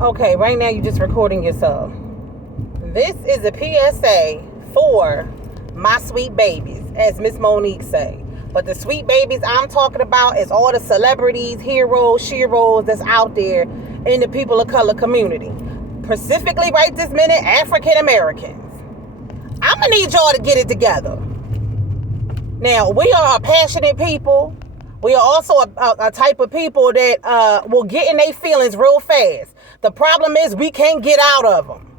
Okay, right now you're just recording yourself. This is a PSA for my sweet babies, as Miss Monique say. But the sweet babies I'm talking about is all the celebrities, heroes, sheroes that's out there in the people of color community. Specifically right this minute, African Americans. I'm going to need y'all to get it together. Now, we are a passionate people. We are also a type of people that will get in their feelings real fast. The problem is we can't get out of them.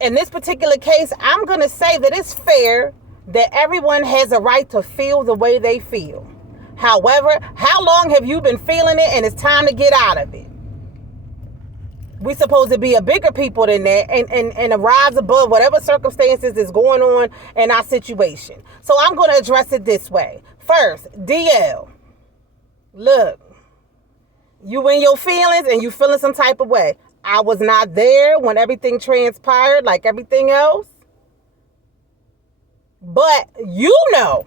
In this particular case, I'm going to say that it's fair that everyone has a right to feel the way they feel. However, how long have you been feeling it and it's time to get out of it? We're supposed to be a bigger people than that and rise above whatever circumstances is going on in our situation. So I'm going to address it this way. First, DL. Look, you in your feelings and you feeling some type of way. I was not there when everything transpired like everything else. But you know,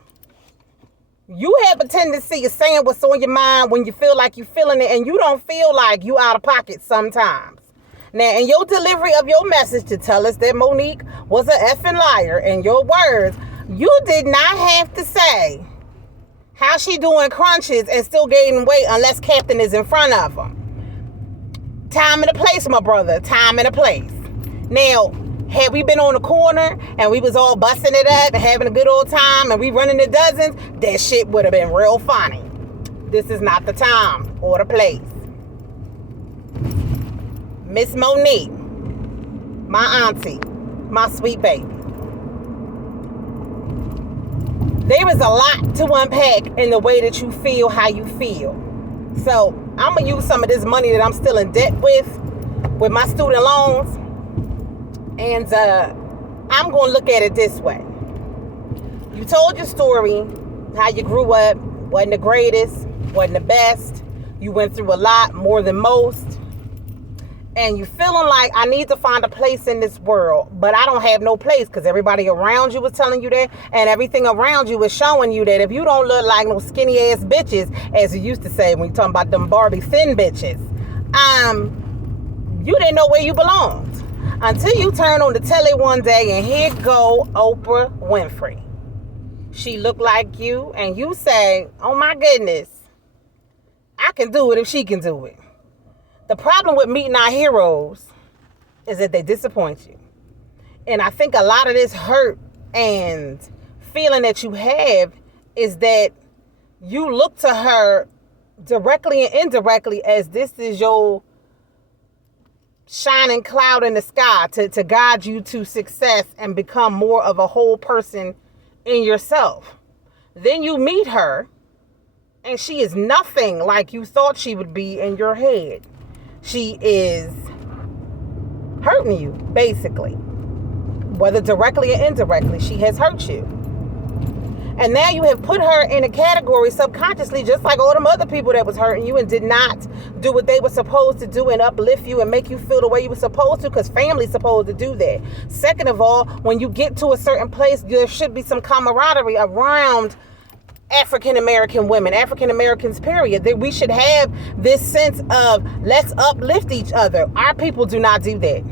you have a tendency of saying what's on your mind when you feel like you're feeling it and you don't feel like you out of pocket sometimes. Now, in your delivery of your message to tell us that Monique was an effing liar, in your words, you did not have to say how she doing crunches and still gaining weight unless Captain is in front of him. Time and a place, my brother. Time and a place. Now, had we been on the corner and we was all busting it up and having a good old time and we running the dozens, that shit would have been real funny. This is not the time or the place. Miss Monique, my auntie, my sweet baby. There is a lot to unpack in the way that you feel how you feel. So I'm going to use some of this money that I'm still in debt with my student loans. And I'm going to look at it this way. You told your story, how you grew up, wasn't the greatest, wasn't the best. You went through a lot, more than most. And you feeling like I need to find a place in this world, but I don't have no place because everybody around you was telling you that, and everything around you is showing you that if you don't look like no skinny ass bitches, as you used to say when you talking about them Barbie thin bitches, you didn't know where you belonged until you turn on the telly one day and here go Oprah Winfrey. She looked like you, and you say, "Oh my goodness, I can do it if she can do it." The problem with meeting our heroes is that they disappoint you. And I think a lot of this hurt and feeling that you have is that you look to her directly and indirectly as this is your shining cloud in the sky to guide you to success and become more of a whole person in yourself. Then you meet her and she is nothing like you thought she would be in your head. She is hurting you, basically. Whether directly or indirectly, she has hurt you. And now you have put her in a category subconsciously, just like all them other people that was hurting you and did not do what they were supposed to do and uplift you and make you feel the way you were supposed to, because family's supposed to do that. Second of all, when you get to a certain place, there should be some camaraderie around African American women, African Americans, period. That we should have this sense of let's uplift each other. Our people do not do that.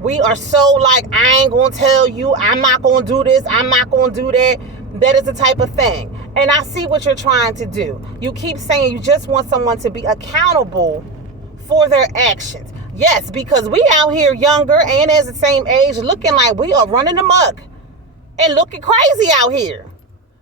We are so like, I ain't gonna tell you, I'm not gonna do this, I'm not gonna do that. That is the type of thing. And I see what you're trying to do. You keep saying you just want someone to be accountable for their actions. Yes, because we out here younger and as the same age looking like we are running amok and looking crazy out here.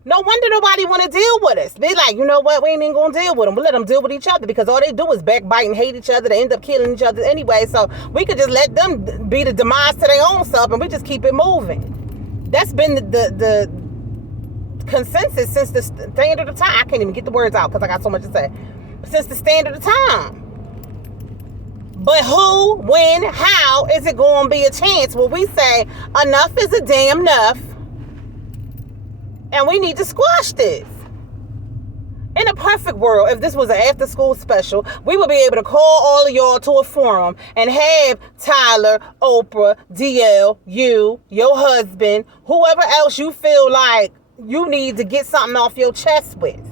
No wonder nobody want to deal with us. They like, you know what? We ain't even going to deal with them. We'll let them deal with each other because all they do is backbite and hate each other. They end up killing each other anyway. So we could just let them be the demise to their own self and we just keep it moving. That's been the consensus since the standard of time. I can't even get the words out because I got so much to say. Since the standard of time. But who, when, how is it going to be a chance where we say enough is a damn enough? And we need to squash this. In a perfect world, if this was an after school special, we would be able to call all of y'all to a forum and have Tyler, Oprah, DL, you, your husband, whoever else you feel like you need to get something off your chest with.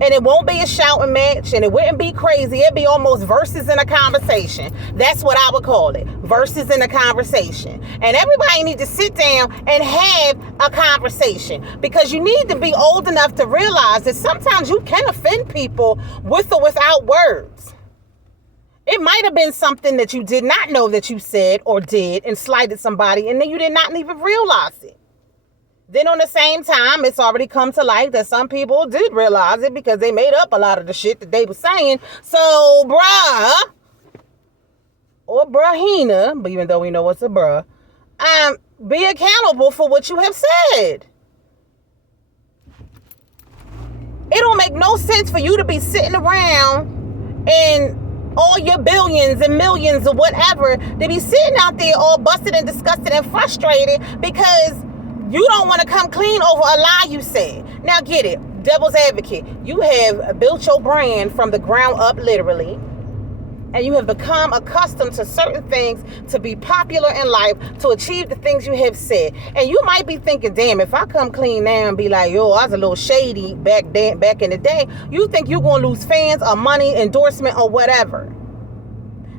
And it won't be a shouting match, and it wouldn't be crazy. It'd be almost verses in a conversation. That's what I would call it, verses in a conversation. And everybody needs to sit down and have a conversation, because you need to be old enough to realize that sometimes you can offend people with or without words. It might have been something that you did not know that you said or did and slighted somebody, and then you did not even realize it. Then on the same time, it's already come to light that some people did realize it because they made up a lot of the shit that they were saying. So, bruh, or brahina, but even though we know what's a bruh, be accountable for what you have said. It don't make no sense for you to be sitting around and all your billions and millions or whatever, to be sitting out there all busted and disgusted and frustrated because you don't want to come clean over a lie you said. Now get it, devil's advocate. You have built your brand from the ground up, literally. And you have become accustomed to certain things to be popular in life, to achieve the things you have said. And you might be thinking, damn, if I come clean now and be like, yo, I was a little shady back in the day, you think you're going to lose fans or money, endorsement or whatever.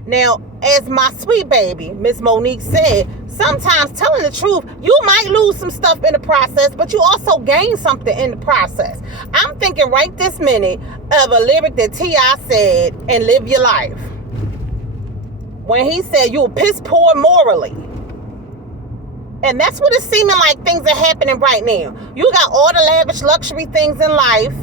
Now, as my sweet baby, Miss Monique, said, sometimes telling the truth, you might lose some stuff in the process, but you also gain something in the process. I'm thinking right this minute of a lyric that T.I. said in Live Your Life, when he said, you'll piss poor morally. And that's what it's seeming like things are happening right now. You got all the lavish luxury things in life,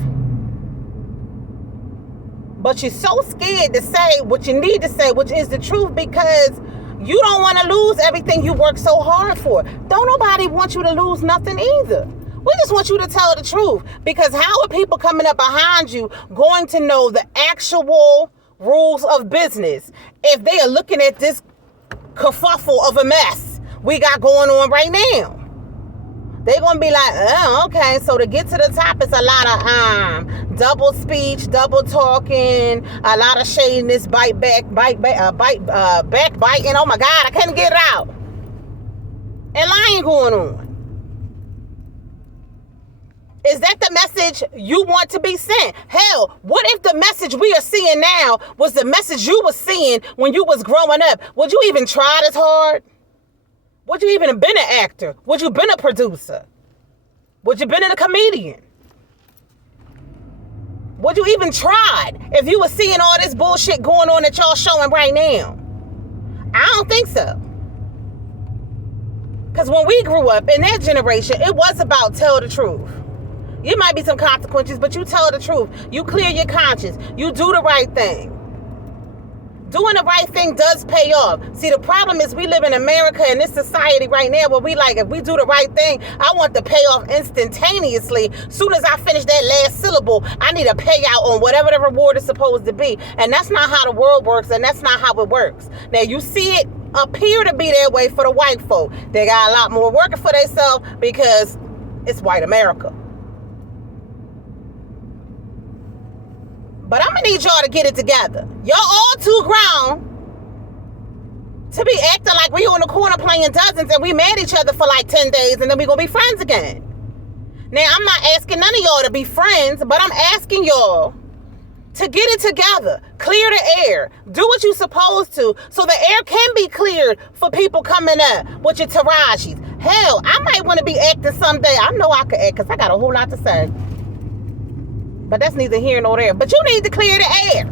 but you're so scared to say what you need to say, which is the truth, because you don't want to lose everything you work so hard for. Don't nobody want you to lose nothing either. We just want you to tell the truth, because how are people coming up behind you going to know the actual rules of business if they are looking at this kerfuffle of a mess we got going on right now? They're going to be like, oh, okay, so to get to the top, it's a lot of double speech, double talking, a lot of shadiness, backbiting. Oh, my God, I couldn't get it out. And lying going on. Is that the message you want to be sent? Hell, what if the message we are seeing now was the message you were seeing when you was growing up? Would you even try this hard? Would you even have been an actor? Would you have been a producer? Would you have been a comedian? Would you even tried if you were seeing all this bullshit going on that y'all showing right now? I don't think so. Because when we grew up in that generation, it was about tell the truth. You might be some consequences, but you tell the truth. You clear your conscience. You do the right thing. Doing the right thing does pay off. See, the problem is we live in America, in this society right now, where we like, if we do the right thing, I want the payoff instantaneously. Soon as I finish that last syllable, I need a payout on whatever the reward is supposed to be. And that's not how the world works, and that's not how it works. Now, you see it appear to be that way for the white folk. They got a lot more working for themselves because it's white America. But I'm going to need y'all to get it together. Y'all all too grown to be acting like we on the corner playing dozens and we mad at each other for like 10 days and then we going to be friends again. Now, I'm not asking none of y'all to be friends, but I'm asking y'all to get it together. Clear the air. Do what you're supposed to so the air can be cleared for people coming up with your Tarajis. Hell, I might want to be acting someday. I know I could act because I got a whole lot to say. But that's neither here nor there. But you need to clear the air.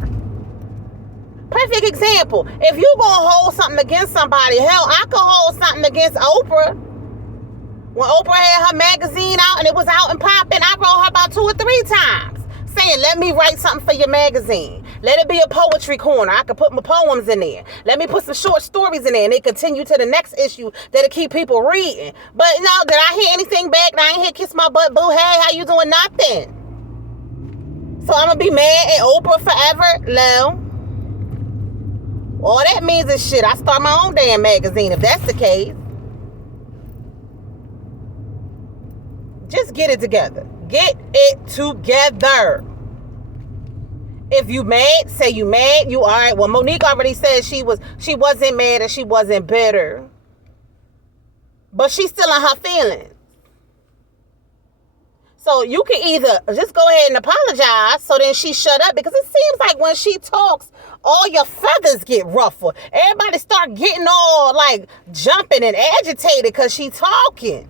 Perfect example. If you gonna hold something against somebody, hell, I could hold something against Oprah. When Oprah had her magazine out and it was out and popping, I wrote her about 2 or 3 times saying, let me write something for your magazine. Let it be a poetry corner. I could put my poems in there. Let me put some short stories in there, and they continue to the next issue that'll keep people reading. But no, did I hear anything back? I ain't hear kiss my butt, boo, hey, how you doing? Nothing. So I'm going to be mad at Oprah forever? No. All that means is shit. I start my own damn magazine if that's the case. Just get it together. Get it together. If you mad, say you mad. You all right. Well, Monique already said she wasn't mad and she wasn't bitter. But she's still in her feelings. So you can either just go ahead and apologize so then she shut up, because it seems like when she talks, all your feathers get ruffled. Everybody start getting all like jumping and agitated because she talking.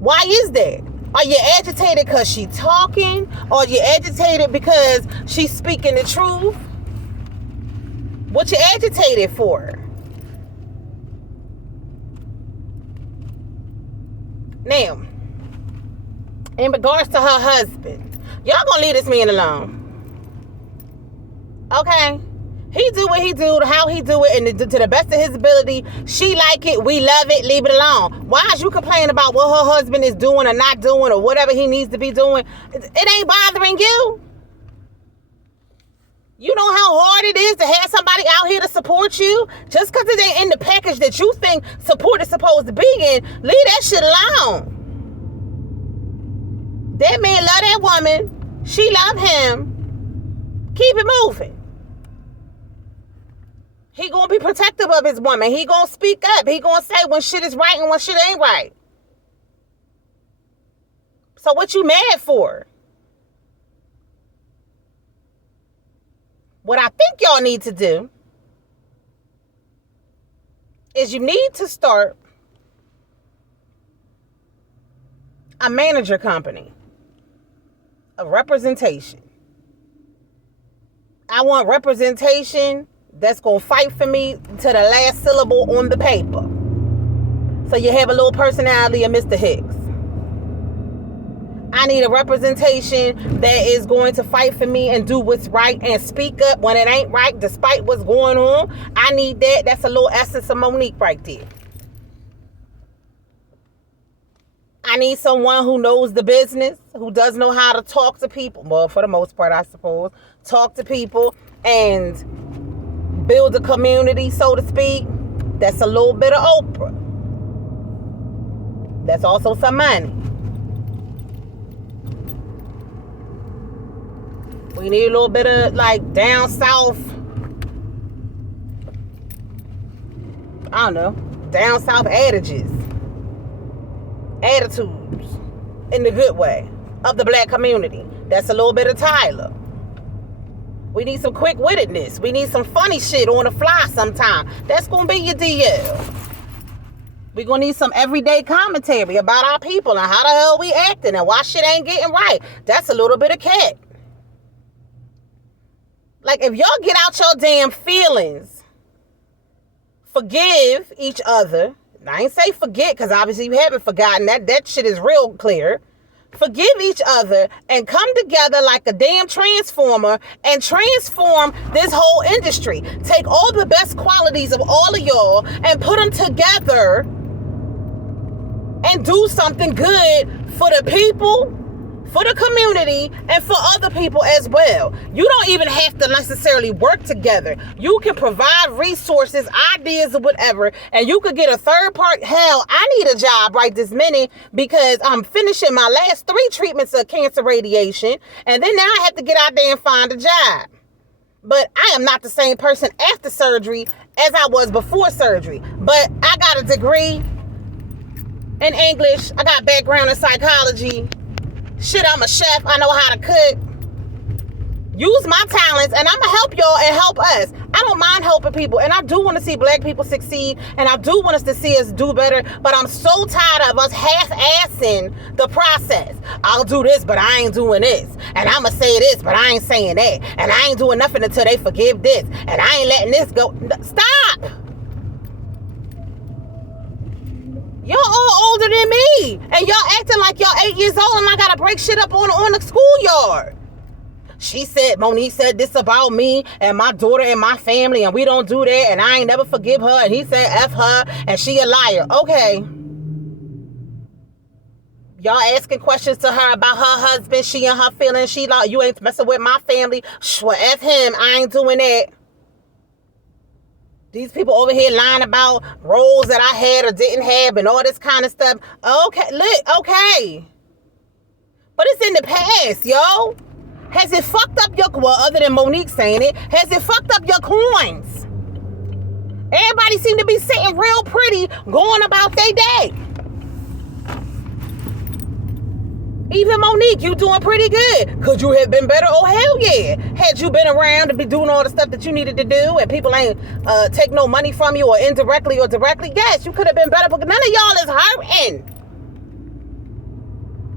Why is that? Are you agitated because she talking? Or are you agitated because she's speaking the truth? What you agitated for? Now, in regards to her husband, y'all gonna leave this man alone. Okay? He do what he do, how he do it, and to the best of his ability. She like it, we love it, leave it alone. Why is you complaining about what her husband is doing or not doing or whatever he needs to be doing? It ain't bothering you. You know how hard it is to have somebody out here to support you? Just because it ain't in the package that you think support is supposed to be in, leave that shit alone. That man love that woman. She love him. Keep it moving. He gonna be protective of his woman. He gonna speak up. He gonna say when shit is right and when shit ain't right. So what you mad for? What I think y'all need to do is you need to start a manager company of representation. I want representation that's going to fight for me to the last syllable on the paper. So you have a little personality of Mr. Hicks. I need a representation that is going to fight for me and do what's right and speak up when it ain't right despite what's going on. I need that. That's a little essence of Monique right there. I need someone who knows the business, who does know how to talk to people. Well, for the most part, I suppose. Talk to people and build a community, so to speak. That's a little bit of Oprah. That's also some money. We need a little bit of like down south, I don't know, down south attitudes in the good way of the black community. That's a little bit of Tyler. We need some quick-wittedness. We need some funny shit on the fly sometime. That's going to be your DL. We're going to need some everyday commentary about our people and how the hell we acting and why shit ain't getting right. That's a little bit of cat. Like, if y'all get out your damn feelings, forgive each other. I ain't say forget, because obviously you haven't forgotten. That shit is real clear. Forgive each other and come together like a damn transformer and transform this whole industry. Take all the best qualities of all of y'all and put them together and do something good for the people, for the community, and for other people as well. You don't even have to necessarily work together. You can provide resources, ideas, or whatever, and you could get a third party. Hell, I need a job right this minute because I'm finishing my last 3 treatments of cancer radiation, and then now I have to get out there and find a job. But I am not the same person after surgery as I was before surgery. But I got a degree in English. I got background in psychology. Shit, I'm a chef. I know how to cook. Use my talents, and I'm going to help y'all and help us. I don't mind helping people, and I do want to see black people succeed, and I do want us to see us do better, but I'm so tired of us half-assing the process. I'll do this, but I ain't doing this. And I'm going to say this, but I ain't saying that. And I ain't doing nothing until they forgive this. And I ain't letting this go. Stop! Y'all all older than me, and y'all acting like y'all 8 years old, and I gotta break shit up on the schoolyard. Monique said this about me and my daughter and my family, and we don't do that, and I ain't never forgive her, and he said F her, and she a liar. Okay. Y'all asking questions to her about her husband, she and her feelings, she like, you ain't messing with my family. Well, F him, I ain't doing that. These people over here lying about roles that I had or didn't have and all this kind of stuff. Okay, look, okay. But it's in the past, yo. Has it fucked up your, well, other than Monique saying it, has it fucked up your coins? Everybody seem to be sitting real pretty, going about their day. Even Monique, you doing pretty good. Could you have been better? Oh, hell yeah. Had you been around to be doing all the stuff that you needed to do and people ain't take no money from you or indirectly or directly, yes, you could have been better, but none of y'all is hurting.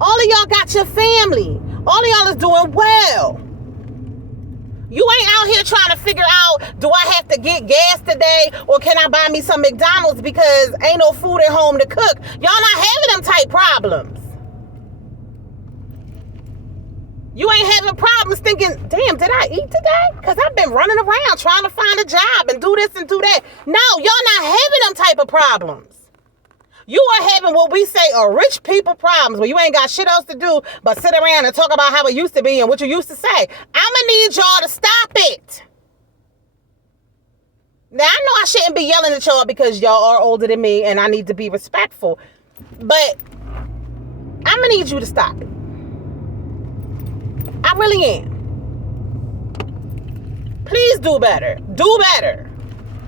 All of y'all got your family. All of y'all is doing well. You ain't out here trying to figure out, do I have to get gas today or can I buy me some McDonald's because ain't no food at home to cook? Y'all not having them type problems. You ain't having problems thinking, damn, did I eat today? Because I've been running around trying to find a job and do this and do that. No, y'all not having them type of problems. You are having what we say are rich people problems where you ain't got shit else to do but sit around and talk about how it used to be and what you used to say. I'm going to need y'all to stop it. Now, I know I shouldn't be yelling at y'all because y'all are older than me and I need to be respectful. But I'm going to need you to stop it. I really am. Please do better. Do better.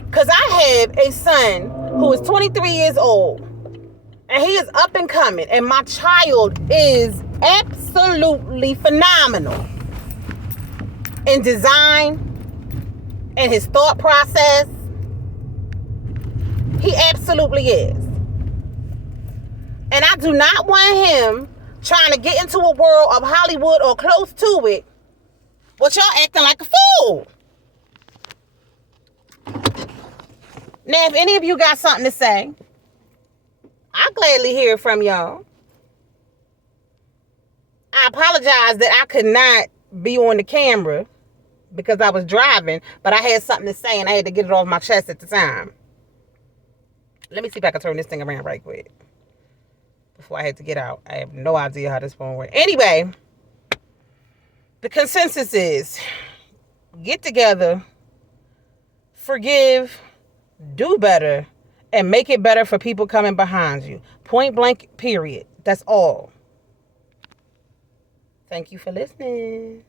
Because I have a son who is 23 years old. And he is up and coming. And my child is absolutely phenomenal in design and his thought process. He absolutely is. And I do not want him trying to get into a world of Hollywood or close to it, but y'all acting like a fool. Now, if any of you got something to say, I'll gladly hear it from y'all. I apologize that I could not be on the camera because I was driving, but I had something to say and I had to get it off my chest at the time. Let me see if I can turn this thing around right quick before I had to get out. I have no idea how this phone works. Anyway, the consensus is get together, forgive, do better, and make it better for people coming behind you. Point blank, period. That's all. Thank you for listening.